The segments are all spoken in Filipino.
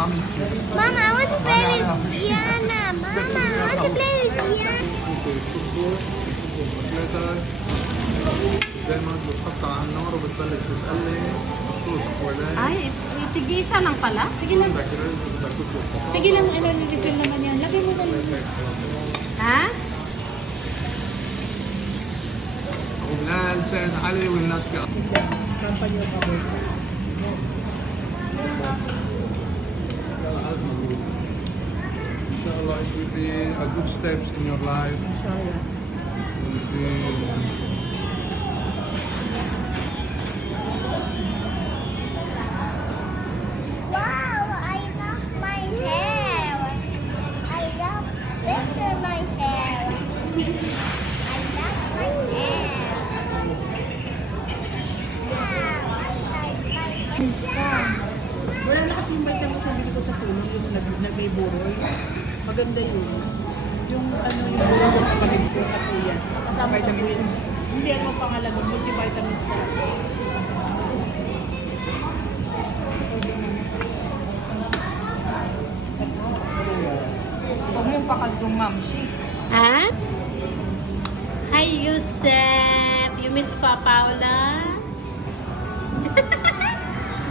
mommy. Mama, I want to play with Diana. Mama, I want to play with Diana. دايما بتحطها على النار وبتبلش تقلي الصوص حوالي. Ay, tigisa lang pala? Sige lang. Sige lang, refill naman yan. Lagay mo lang. Ha? ولا لسان علي ولا تقع. Inshallah, it will be a good steps in your life. Wow, I love my hair. I love this is my hair. I love my hair. Wow, I like my hair. Wala na kasi yung basta mo sabi ko sa tulong yung nag-iboroy. Maganda yun. Yung ano yung buwan sa paligid na po yan. Kasama sa buwan. Hindi ano pangalan ng multivitamins ka. Huwag mong pakasong, ma'am. Ha? Hi, Yusef! You miss Pa Paula?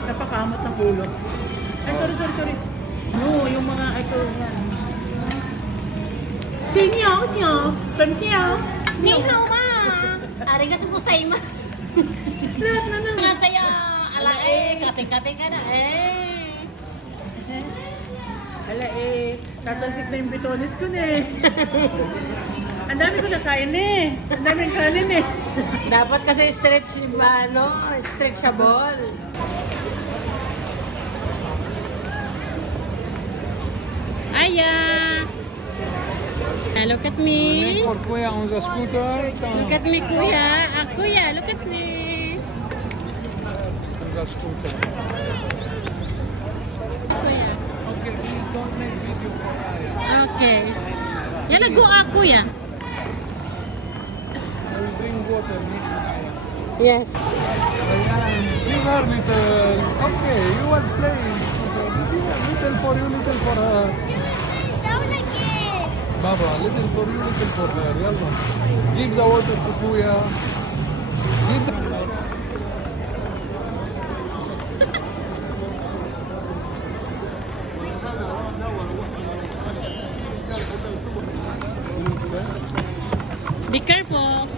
Napakamot ng ulo. Ay, sorry. No, yung mga ito. Chinyaw. Pantiyaw. Ni hao ma! Arigato gozaimasu! Lahat na na. Nga sa'yo! Ala kape ka na Ala tatalsik na yung bitonis ko na Ang dami ko nakain Ang daming kanin Dapat kasi stretchable. Aya! Look at me! For Kuya on the scooter. Look at me, Kuya! Kuya, look at me! On the scooter. Kuya. Okay, please don't make video for us. Okay. Yan, nag-go Kuya. I'll bring water. Yes. Bring her little. Okay, you was playing. Little for you, little for her. Down again. Baba, little for you, little for her. Yalla. Give the water to Kuya. Give the... Be careful.